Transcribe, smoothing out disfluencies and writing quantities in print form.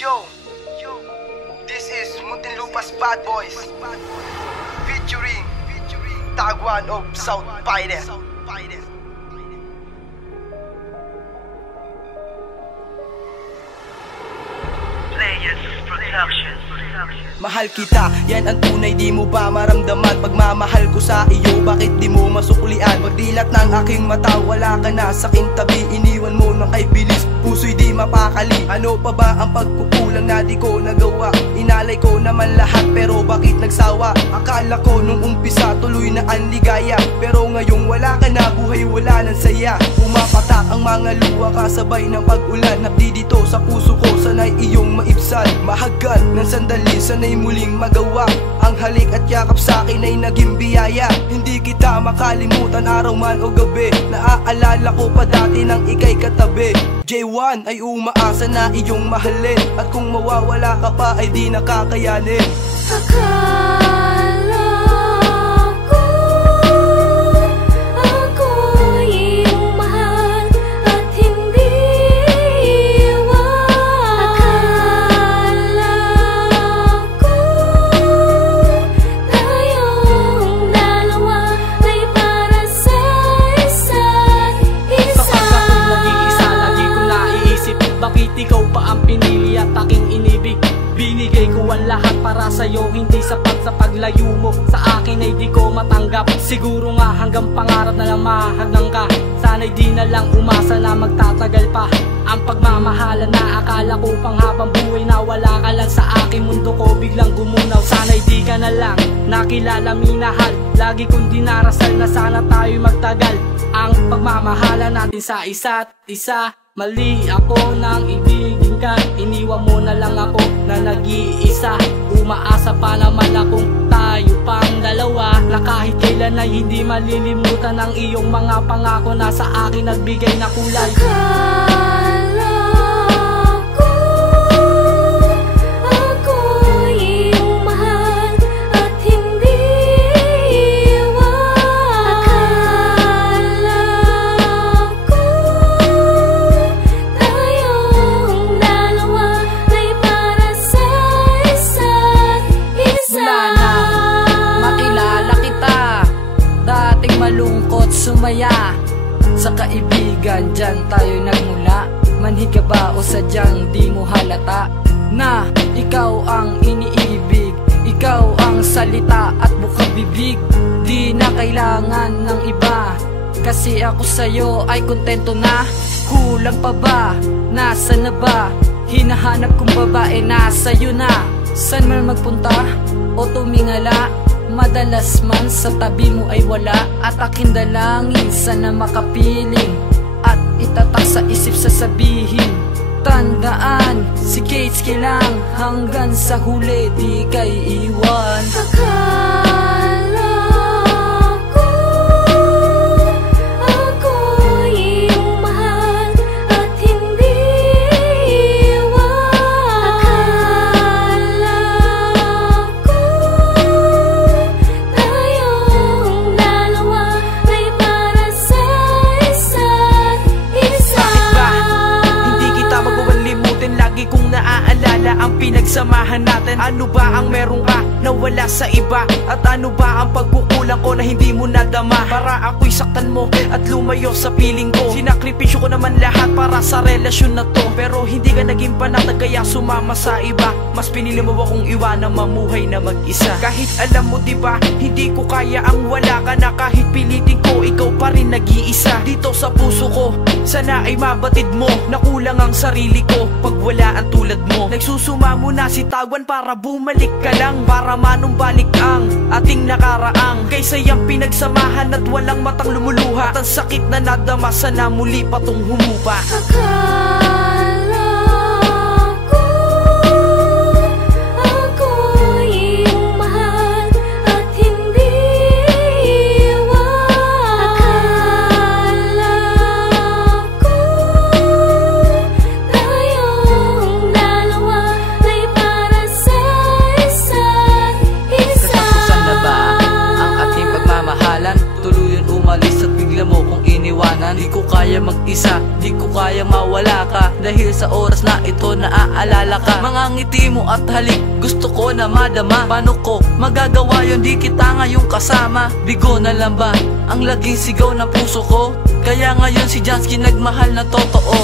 Yo, this is Muntinlupa's Bad Boys featuring Tagwan of South Paide. Players Production. Mahal kita, yan ang tunay, di mo ba maramdaman? Pagmamahal ko sa iyo, bakit di mo masuklian? Magdilat ng aking mata, wala ka na sa aking tabi. Iniwan mo ng ay bilis, puso'y di mapakali. Ano pa ba ang pagkukulang na di ko nagawa? Inalay ko naman lahat, pero bakit nagsawa? Akala ko nung umpisa, tuloy na ang ligaya, pero ngayong wala ka na, buhay wala ng saya. Pumapatak ang mga luha kasabay ng pag-ulan. Hapdi dito sa puso ko, sana'y iyong maibsan. Mahagal ng sandali, sana'y muling magawa. Ang halik at yakap sa'kin ay naging biyaya. Hindi kita makalimutan araw man o gabi. Naaalala ko pa dati nang ika'y katabi. J1 ay umaasa na iyong mahalin, at kung mawawala ka pa ay di nakakayanin. Akala ko ako'y iyong mahal at hindi iwan. Akala ko tayong dalawa ay para sa isa't isa. Kapag ako'y nag-iisa, lagi ko naiisip, bakit ikaw pa ang pinili at aking inibig? Binigay ko ang lahat para sa'yo, hindi sapat sa paglayo mo sa akin ay di ko matanggap. Siguro nga hanggang pangarap na lang mahagdan ka. Sana'y di na lang umasa na magtatagal pa ang pagmamahalan na akala ko pang habang buhay na wala ka lang sa aking mundo ko biglang gumunaw. Sana'y di ka na lang nakilala minahal, lagi kong dinarasal na sana tayo'y magtagal. Ang pagmamahalan natin sa isa't isa. Mali ako nang ibigin ka, iniwan mo na lang ako na nag-iisa. Umaasa pa naman akong tayo pang dalawa, na kahit kailan ay hindi malilimutan ang iyong mga pangako na sa akin nagbigay na kulay. Akala ko ako'y iyong mahal at hindi iwan. Akala ko tayong dalawa ay para sa isa't isa. Mula na makilala kita, dating malungkot sumaya. Sa kaibigan dyan tayo nagmula. Manhid ka ba o sadyang di mo halata na ikaw ang iniibig? Ikaw ang salita at bukang bibig, di na kailangan ng iba. Kasi ako sa'yo ay kontento na. Kulang pa ba? Nasaan na ba? Hinahanap kong babae na sa'yo na. San man magpunta o tumingala, madalas man sa tabi mo ay wala. At aking dalangin sana makapiling at itatak sa isip sasabihin. Tandaan, si Kate lang hanggang sa huli di kay iwan. Akala ko ako'y iyong mahal at hindi iwan. Akala ko tayong dalawa ay para sa isa't isa. Bakit ba hindi kita magwawalimutin? Lagi kong naaalala ang pinagsamahan natin. Ano ba ang meron ka na wala sa iba? At ano ba ang pagkukulang ko na hindi mo nadama? Para ako'y saktan mo at lumayo sa piling ko. Sinakripisyo ko naman lahat para sa relasyon na to, pero hindi ka naging panatag kaya sumama sa iba. Mas pinili mo akong iwanan, mamuhay na mag-isa. Kahit alam mo diba, hindi ko kaya ang wala ka na. Kahit pilitin ko, ikaw pa rin nag-iisa. Dito sa puso ko, sana ay mabatid mo na kulang ang sarili ko pag wala ang tulad mo. Nagsusuma mo na si Tagwan para bumalik ka lang, para manumbalik ang ating nakaraang. Kaysa yung pinagsamahan at walang matang lumuluha, at ang sakit na nadama, sana muli patong humupa. Akala ko ako'y iyong mahal at hindi iwan. Akala ko tayong dalawa ay para sa isa't isa. Katapusan na ba ang ating pagmamahalan? Tuluyan umalis at bigla mo kong iniwanan. Di ko kaya mag-isa, di ko kaya mawala ka. sa oras na ito naaalala ka. Mga ngiti mo at halik gusto ko na madama. Paano ko magagawa yun, di kita ngayong kasama? Bigo na lang ba ang laging sigaw ng puso ko? Kaya ngayon si Jansky nagmahal na totoo.